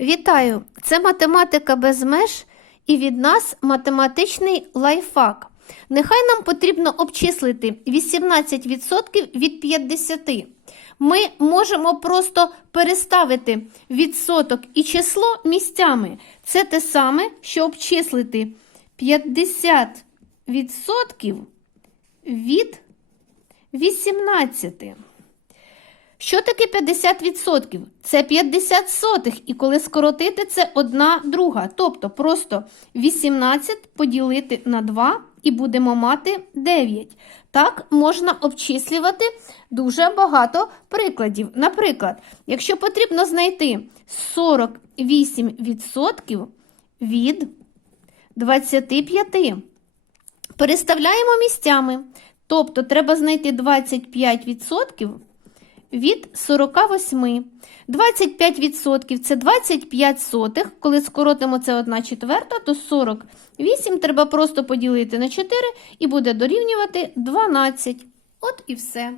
Вітаю! Це математика без меж і від нас математичний лайфхак. Нехай нам потрібно обчислити 18% від 50. Ми можемо просто переставити відсоток і число місцями. Це те саме, що обчислити 50% від 18. Що таке 50%? Це 50 сотих, і коли скоротити, це одна друга. Тобто просто 18 поділити на 2 і будемо мати 9. Так можна обчислювати дуже багато прикладів. Наприклад, якщо потрібно знайти 48% від 25, переставляємо місцями. Тобто треба знайти 25% від 48. 25% це 25 сотих. Коли скоротимо це 1 четверта, то 48 треба просто поділити на 4 і буде дорівнювати 12. От і все.